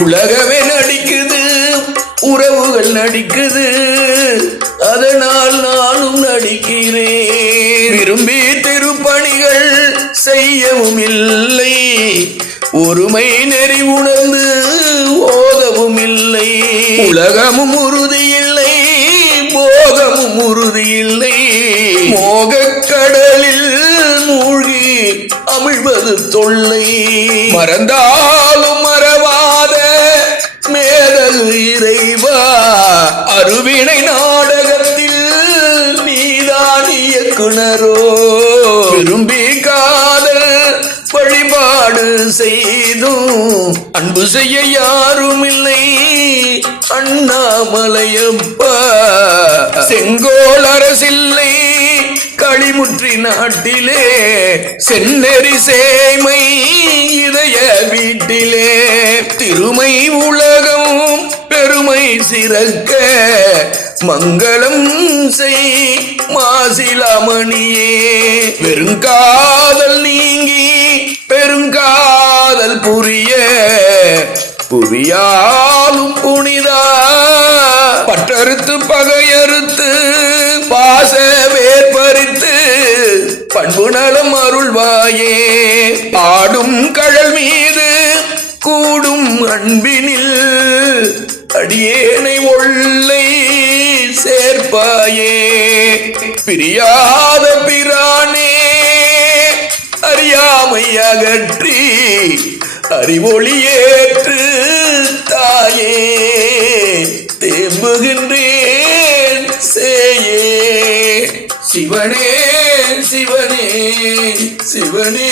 உலகமே நடிக்குது, உறவுகள் நடிக்குது, அதனால் நானும் நடிக்கிறேன். விரும்பி திருப்பணிகள் செய்யவும் இல்லை, ஒருமை நெறி உணர்ந்து ஓதவும் இல்லை. உலகமும் உறுதி இல்லை, போகமும் உறுதி இல்லை, மோகக்கடலில் மூழ்கி அமிழ்வது தொல்லை. மறந்தாலும் மறவாத மேதகு இறைவா, அருவினை நாடகத்தில் நீதான் இயக்குனரோ. விரும்பி காதல் வழிபாடு செய்தும் அன்பு செய்ய யாரும் இல்லை அண்ணாமலையப்பா. செங்கோல் அரசில்லை களிமுற்றி நாட்டிலே, செந்நெறி சேமை இதய வீட்டிலே. திருமை உலகம் பெருமை சிறக்க, மங்களம் செய் மாசிலாமணியே. பெருங்காதல் நீங்கி பெருங்காதல் புரிய, புவியாலும் புனிதா. பற்றறுத்து பகையறுத்து பாச வேற்பறித்து பண்பு நலம் அருள்வாயே. ஆடும் கடல் மீது கூடும் அன்பினில் அடியேனை ஒல்லை சேர்ப்பாயே. பிரியாத பிரானே அறியாமை அகற்றி அறிவொளியேற்று தாயே. தேம்புகின்றேன் சேயே. சிவனே சிவனே சிவனே